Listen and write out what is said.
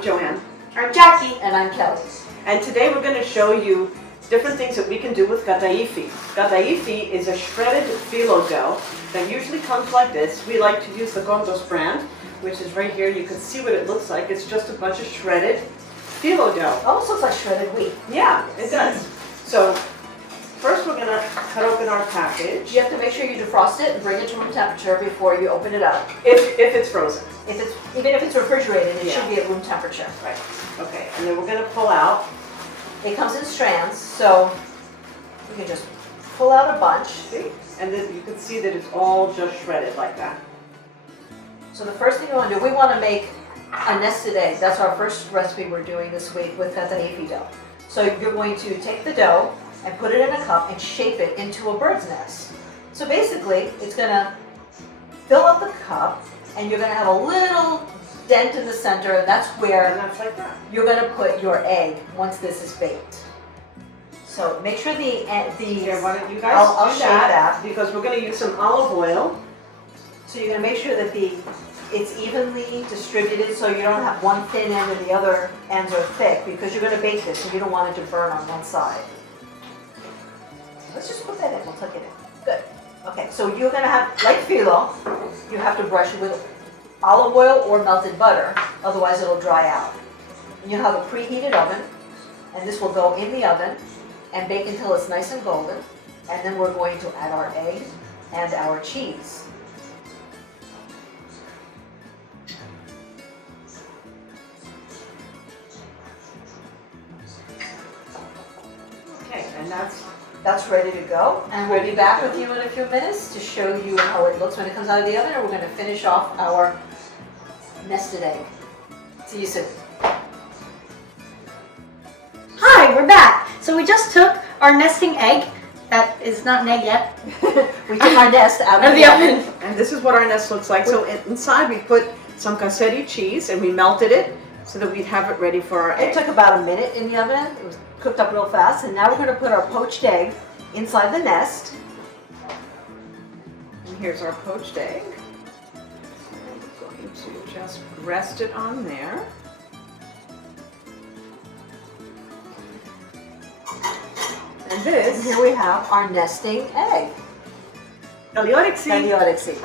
I'm Joanne. I'm Jackie. And I'm Kelly. And today we're going to show you different things that we can do with Kataïfi. Kataïfi is a shredded phyllo dough that usually comes like this. We like to use the Gondos brand, which is right here. You can see what it looks like. It's just a bunch of shredded phyllo dough. Almost looks like shredded wheat. Yeah, it does. So first we're going to cut open our package. You have to make sure you defrost it and bring it to room temperature before you open it up. If it's frozen. Even if it's refrigerated, it Yeah. should be at room temperature. Right. Okay, and then we're going to pull out. It comes in strands, so you can just pull out a bunch. See? And then you can see that it's all just shredded like that. So the first thing you want to do, we want to make a nested egg. That's our first recipe we're doing this week with Kataïfi dough. So you're going to take the dough and put it in a cup and shape it into a bird's nest. So basically, it's going to fill up the cup and you're going to have a little dent in the center, and that's where And that's like that. you're going to put your egg once this is baked. So make sure the Here, why don't you guys I'll do show you that. because we're going to use some olive oil. So you're going to make sure that it's evenly distributed, so you don't have one thin end and the other ends are thick, because you're going to bake this and you don't want it to burn on one side. Let's just put that in. We'll tuck it in. Good. Okay. So you're going to have, like phyllo, you have to brush it with olive oil or melted butter, otherwise it'll dry out. And you have a preheated oven, and this will go in the oven and bake until it's nice and golden. And then we're going to add our egg and our cheese. Okay, and That's ready to go. And we'll be back with you in a few minutes to show you how it looks when it comes out of the oven, and we're going to finish off our nested egg. See you soon. Hi, we're back. So we just took our nesting egg. That is not an egg yet. We took our nest out Of of the oven. and this is what our nest looks like. So inside we put some cassetti cheese and we melted it so that we'd have it ready for our It egg. took about a minute in the oven. It was cooked up real fast. And now we're going to put our poached egg inside the nest. And here's our poached egg. I'm going to just rest it on there. And And this, here we have our nesting egg. Aliorixi. Aliorixi.